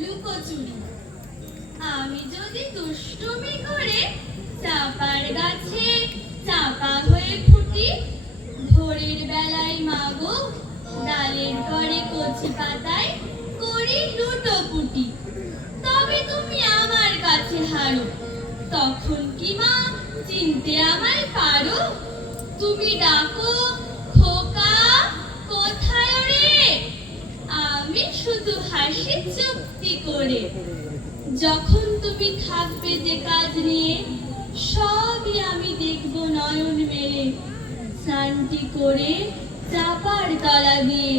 লুকোচুরি। আমি যদি দুষ্টুমি করে চাপার গাছে চাপা হয়ে ফুটি, ভোরের বেলায় মাগো ডালের পরে কচি পাতায় করি লুটোপুটি, তবে তুমি আমার কাছে হারো, তখন কি মা চিনতে আমায় পারো? তুমি ডাকো খোকা, কোথায় রে? আমি শুধু হাসি চুপটি করে। যখন তুমি থাকবে যে কাজ নিয়ে, সবই আমি দেখব নয়ন মেলে। স্নানটি করে চাপার তলা দিয়ে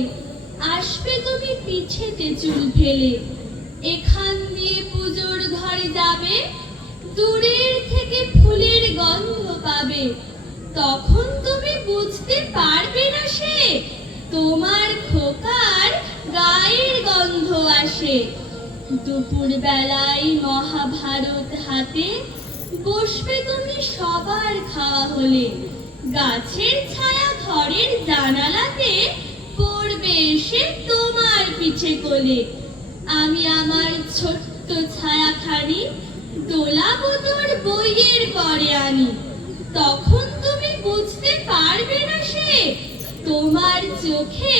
আসবে তুমি পিছেতে চুল ফেলে। এখান দিয়ে পুজোর ঘরে যাবে, দূরের থেকে ফুলের গন্ধ পাবে। তখন তুমি বুঝতে পারবে না সে তোমার খোকার গায়ের গন্ধ আসে। দুপুর বেলায় মহাভারত হাতে বসবে তুমি সবার খাওয়া হলে। গাছের ছায়া ঘরের জানালাতে পড়বে এসে তোমার পিছে কোলে। আমি আমার ছোট্ট ছায়াখানি দোলাবো তোর বইয়ের পরে আনি। তখন তুমি বুঝতে পারবে না সে তোমার চোখে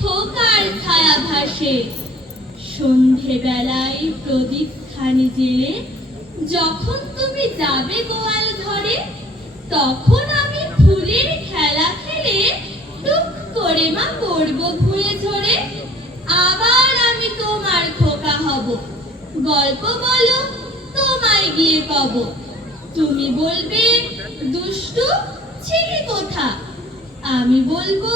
খোকার ছায়া ভাসে। সন্ধে বেলায় প্রদীপ খানি জেলে যখন তুমি যাবে গোয়াল ঘরে, তখন আমি ফুলের খেলা খেলে টুক করে মা পড়ব ভুঁয়ে ঝরে। আবার আমি তোমার খোকা হব, গল্প বলো তোমায় গিয়ে কব। তুমি বলবে দুষ্টু ছিলি কোথা, আমি বলবো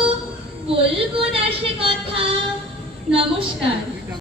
না সে কথা। নমস্কার।